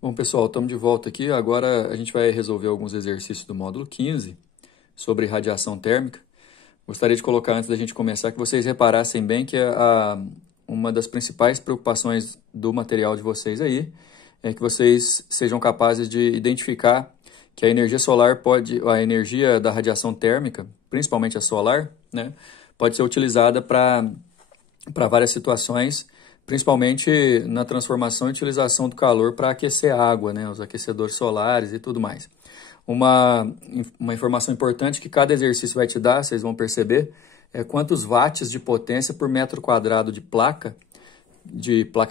Bom, pessoal, estamos de volta aqui. Agora a gente vai resolver alguns exercícios do módulo 15 sobre radiação térmica. Gostaria de colocar, antes da gente começar, que vocês reparassem bem que uma das principais preocupações do material de vocês aí é que vocês sejam capazes de identificar que a energia solar a energia da radiação térmica, principalmente a solar, né, pode ser utilizada para várias situações, principalmente na transformação e utilização do calor para aquecer a água, né, os aquecedores solares e tudo mais. Uma informação importante que cada exercício vai te dar, vocês vão perceber, é quantos watts de potência por metro quadrado de placa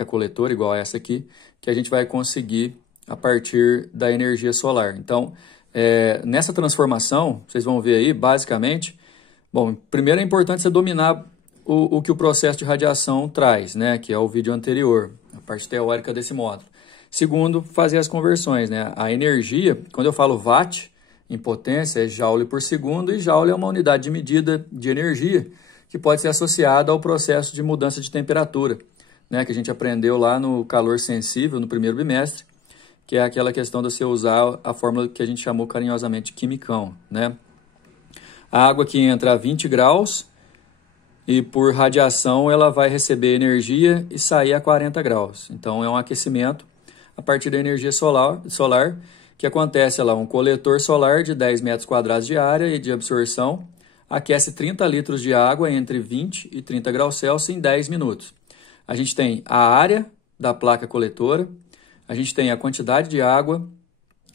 coletora, igual a essa aqui, que a gente vai conseguir a partir da energia solar. Então, nessa transformação, vocês vão ver aí, basicamente, bom, primeiro é importante você dominar o que o processo de radiação traz, né, que é o vídeo anterior, a parte teórica desse módulo. Segundo, fazer as conversões, né? A energia, quando eu falo watt em potência, é joule por segundo, e joule é uma unidade de medida de energia que pode ser associada ao processo de mudança de temperatura, né, que a gente aprendeu lá no calor sensível, no primeiro bimestre, que é aquela questão de você usar a fórmula que a gente chamou carinhosamente de quimicão, né? A água que entra a 20 graus e por radiação ela vai receber energia e sair a 40 graus. Então é um aquecimento a partir da energia solar que acontece lá, um coletor solar de 10 metros quadrados de área e de absorção aquece 30 litros de água entre 20 e 30 graus Celsius em 10 minutos. A gente tem a área da placa coletora, a gente tem a quantidade de água,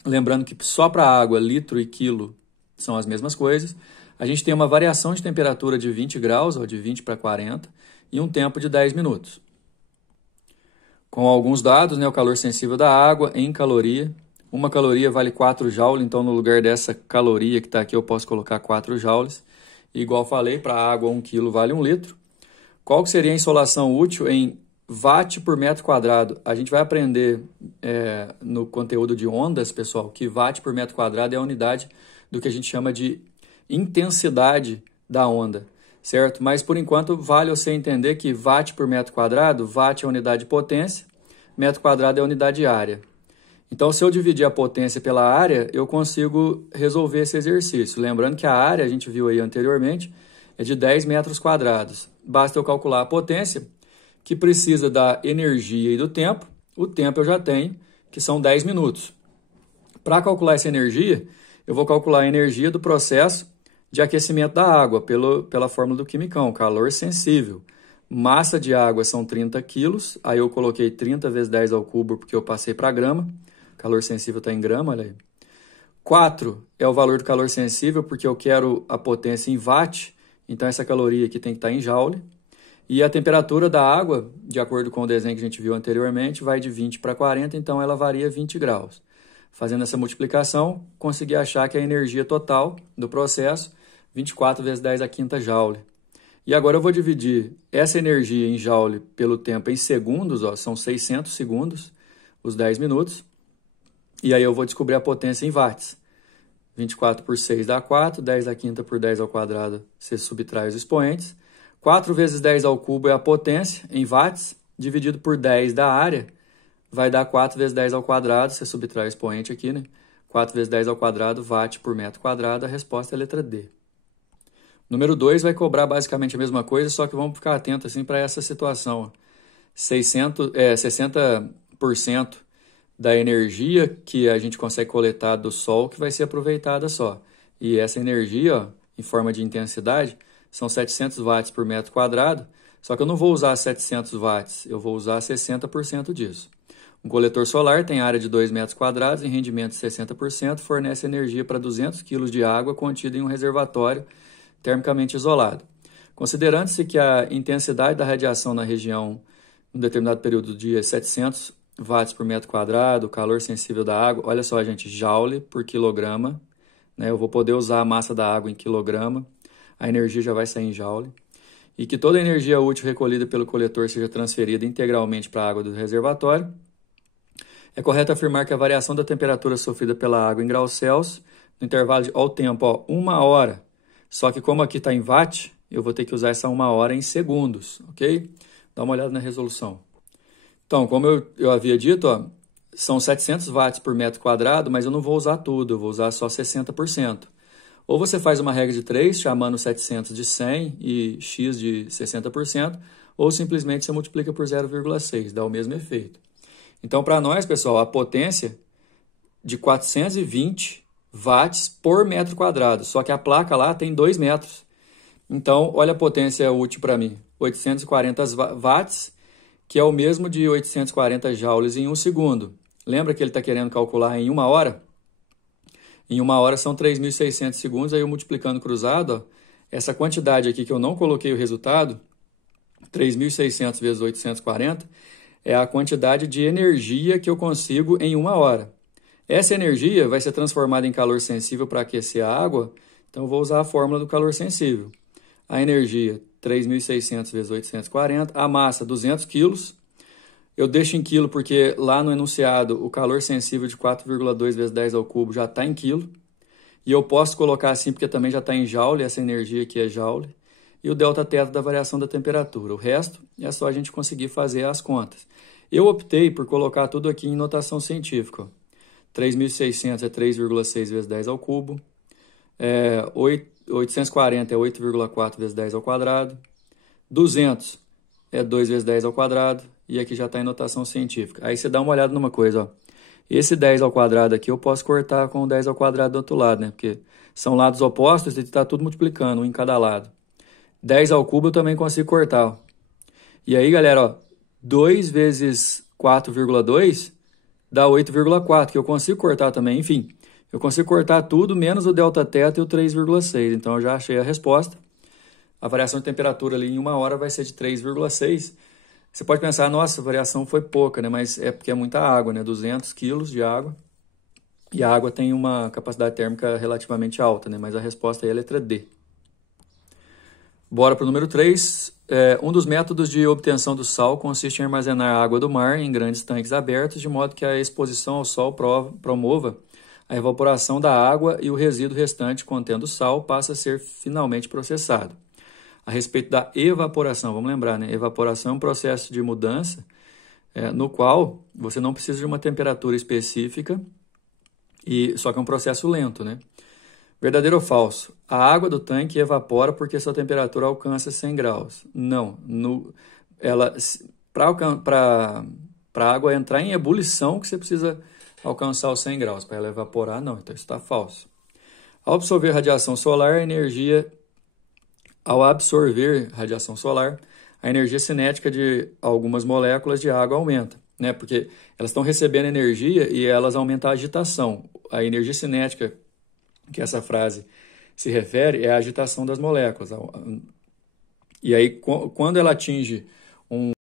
lembrando que só para água, litro e quilo são as mesmas coisas. A gente tem uma variação de temperatura de 20 graus, ou de 20 para 40, e um tempo de 10 minutos. Com alguns dados, né, o calor sensível da água em caloria. Uma caloria vale 4 joules, então no lugar dessa caloria que está aqui eu posso colocar 4 joules. E, igual falei, para a água 1 quilo vale 1 litro. Qual que seria a insolação útil em watt por metro quadrado? A gente vai aprender no conteúdo de ondas, pessoal, que watt por metro quadrado é a unidade do que a gente chama de intensidade da onda, certo? Mas, por enquanto, vale você entender que watt por metro quadrado, watt é a unidade de potência, metro quadrado é a unidade de área. Então, se eu dividir a potência pela área, eu consigo resolver esse exercício. Lembrando que a área, a gente viu aí anteriormente, é de 10 metros quadrados. Basta eu calcular a potência, que precisa da energia e do tempo. O tempo eu já tenho, que são 10 minutos. Para calcular essa energia, eu vou calcular a energia do processo de aquecimento da água pela fórmula do quimicão, calor sensível. Massa de água são 30 quilos, aí eu coloquei 30 vezes 10 ao cubo porque eu passei para grama. Calor sensível está em grama, olha aí. 4 é o valor do calor sensível porque eu quero a potência em watt, então essa caloria aqui tem que estar em joule. E a temperatura da água, de acordo com o desenho que a gente viu anteriormente, vai de 20 para 40, então ela varia 20 graus. Fazendo essa multiplicação, consegui achar que a energia total do processo, 24 vezes 10 a quinta joule. E agora eu vou dividir essa energia em joule pelo tempo em segundos, ó, são 600 segundos, os 10 minutos. E aí eu vou descobrir a potência em watts. 24 por 6 dá 4, 10 a quinta por 10 ao quadrado, você subtrai os expoentes. 4 vezes 10 ao cubo é a potência em watts, dividido por 10 da área, vai dar 4 vezes 10 ao quadrado, você subtrai o expoente aqui, né? 4 vezes 10 ao quadrado, watt por metro quadrado, a resposta é a letra D. Número 2 vai cobrar basicamente a mesma coisa, só que vamos ficar atento assim, para essa situação. 60% da energia que a gente consegue coletar do Sol que vai ser aproveitada só. E essa energia, ó, em forma de intensidade, são 700 watts por metro quadrado, só que eu não vou usar 700 watts, eu vou usar 60% disso. Um coletor solar tem área de 2 metros quadrados, em rendimento de 60%, fornece energia para 200 kg de água contida em um reservatório termicamente isolado. Considerando-se que a intensidade da radiação na região, em um determinado período do dia, é 700 watts por metro quadrado, o calor sensível da água, olha só, gente, joule por quilograma, né? Eu vou poder usar a massa da água em quilograma, a energia já vai sair em joule, e que toda a energia útil recolhida pelo coletor seja transferida integralmente para a água do reservatório. É correto afirmar que a variação da temperatura sofrida pela água em graus Celsius, no intervalo de, ó, o tempo, ó, 1 hora, só que como aqui está em watt, eu vou ter que usar essa 1 hora em segundos, ok? Dá uma olhada na resolução. Então, como eu havia dito, ó, são 700 watts por metro quadrado, mas eu não vou usar tudo, eu vou usar só 60%. Ou você faz uma regra de 3, chamando 700 de 100 e x de 60%, ou simplesmente você multiplica por 0,6, dá o mesmo efeito. Então, para nós, pessoal, a potência de 420 watts por metro quadrado, só que a placa lá tem 2 metros. Então, olha a potência útil para mim, 840 watts, que é o mesmo de 840 joules em 1 segundo. Lembra que ele está querendo calcular em 1 hora? Em 1 hora são 3.600 segundos, aí eu multiplicando cruzado, ó, essa quantidade aqui que eu não coloquei o resultado, 3.600 vezes 840, é a quantidade de energia que eu consigo em 1 hora. Essa energia vai ser transformada em calor sensível para aquecer a água, então eu vou usar a fórmula do calor sensível. A energia, 3.600 vezes 840, a massa, 200 quilos. Eu deixo em quilo porque lá no enunciado o calor sensível de 4,2 vezes 10 ao cubo já está em quilo. E eu posso colocar assim porque também já está em joule, essa energia aqui é joule. E o delta-θ da variação da temperatura. O resto é só a gente conseguir fazer as contas. Eu optei por colocar tudo aqui em notação científica. 3.600 é 3,6 vezes 10 ao cubo. 840 é 8,4 vezes 10 ao quadrado. 200 é 2 vezes 10 ao quadrado. E aqui já está em notação científica. Aí você dá uma olhada numa coisa, ó. Esse 10 ao quadrado aqui eu posso cortar com o 10 ao quadrado do outro lado, né? Porque são lados opostos e está tudo multiplicando, um em cada lado. 10 ao cubo eu também consigo cortar, ó. E aí, galera, ó, 2 vezes 4,2 dá 8,4, que eu consigo cortar também. Enfim, eu consigo cortar tudo menos o delta-θ e o 3,6. Então, eu já achei a resposta. A variação de temperatura ali em 1 hora vai ser de 3,6. Você pode pensar, nossa, a variação foi pouca, né? Mas é porque é muita água, né? 200 quilos de água. E a água tem uma capacidade térmica relativamente alta, né? Mas a resposta aí é a letra D. Bora para o número 3. Um dos métodos de obtenção do sal consiste em armazenar a água do mar em grandes tanques abertos, de modo que a exposição ao sol promova a evaporação da água e o resíduo restante contendo sal passa a ser finalmente processado. A respeito da evaporação, vamos lembrar, né? Evaporação é um processo de mudança no qual você não precisa de uma temperatura específica, só que é um processo lento, né? Verdadeiro ou falso? A água do tanque evapora porque sua temperatura alcança 100 graus. Não. Para a água entrar em ebulição que você precisa alcançar os 100 graus. Para ela evaporar, não. Então, isso está falso. Ao absorver radiação solar, a energia cinética de algumas moléculas de água aumenta, né? Porque elas estão recebendo energia e elas aumentam a agitação. A energia cinética que essa frase se refere é a agitação das moléculas. E aí, quando ela atinge